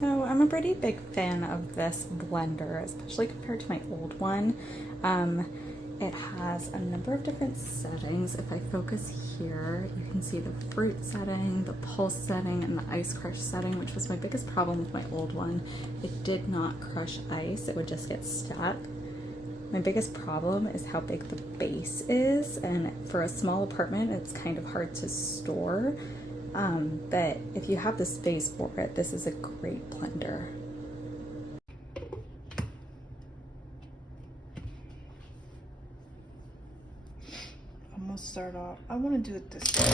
So I'm a pretty big fan of this blender, especially compared to my old one. It has a number of different settings. If I focus here, you can see the fruit setting, the pulse setting, and the ice crush setting, which was my biggest problem with my old one. It did not crush ice, it would just get stuck. My biggest problem is how big the base is, and for a small apartment, it's kind of hard to store. But if you have the space for it, this is a great blender. I'm gonna start off. I want to do it this way.